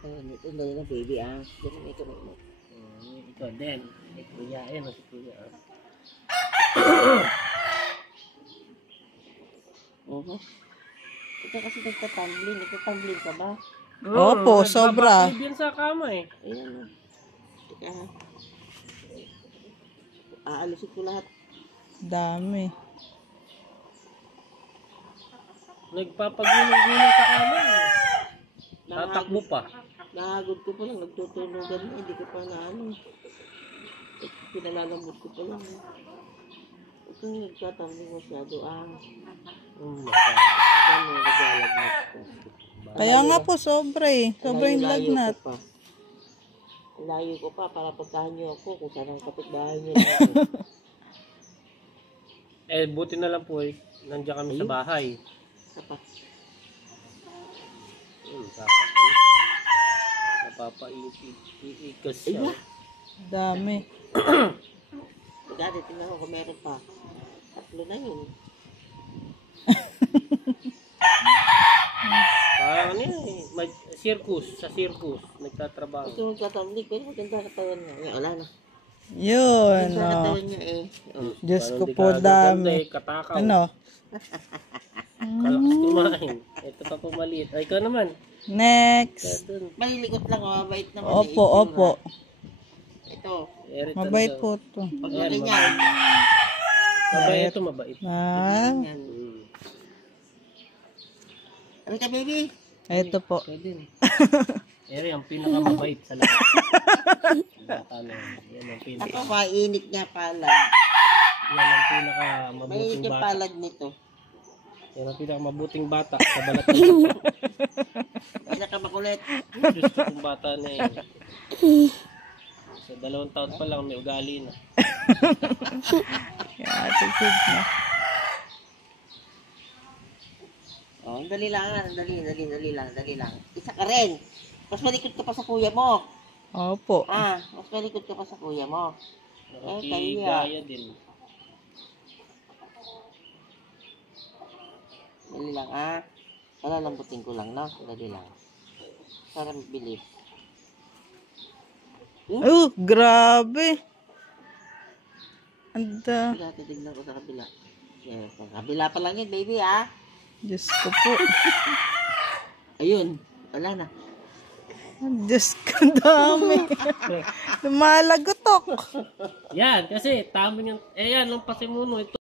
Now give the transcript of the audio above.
Ito na baby ah. Ganun ito na ito. Ito din. Ito kuya. Ayan o si kuya. Ito kasi nagtatumbling. Nagtatumbling ka ba? Opo, sobra. Nagpapatid yan sa kama eh. Ayan o. Teka ha. Aalisin ko lahat. Dami. Nagpapagulong-gulong sa kama eh. Tatakbo pa. Nahagod ko pa lang. Nagtutunugan na. Hindi ko pa na ano. Pinalalambot ko pa lang. Ito yung nagtatumbling masyado ah. Ito yung naglalagnas ko. Kaya nga po, sobra eh. Sobra yung lagnat. Layo ko pa para pagkahan niyo ako kung saan ang kapitbahay niyo. Buti na lang po eh. Nandiyan kami sa bahay. Apa? Napapaikas siya. Dami. Dati tingnan ko kung meron pa. 3 na yun. Parang ano eh. Sa circus. Nagtatrabaho. Ito magtatamlik. Pero maganda katawan niya. Yan, wala na. Yun. Maganda katawan niya eh. Diyos ko Parang po, dami. Katakaw. Ano? Kalakas kumain. Ito pa po maliit. Ay, ikaw naman. Next. Malilikot lang oh. Mabait naman. Opo, opo. Ito. Mabait po to. Pag-uli niya. Mabait ito, mabait. Ah, Ano ka baby? ito po. Pwede. Eri, ang pinakamabait sa lahat. Bata na yan. Yan ang Ako mainit niya palad. yan ang Mainit pinakamabuting yung bata. palad nito. Yan ang pinakamabuting bata sa balat ng bata. Pinakamakulit. Diyos ko kung bata na yun. Sa 2 taon pa lang may ugali na. Kaya tigsid na. Oh, dali lang. Dali lang. Isa ka rin. Mas malikot ka pa sa kuya mo. Opo. Mas malikot ka pa sa kuya mo. Nakikigaya din. Dali lang Palalambutin ko lang, no? Dali lang. Para mabilis. Grabe. Anda. Titignan ko sa kabila. Yes, sa kabila pa lang yun, baby, Diyos ko po. Ayun. Wala na. Diyos ko, dami. Lumalagotok. Yan, kasi taming yan lang pasimuno ito.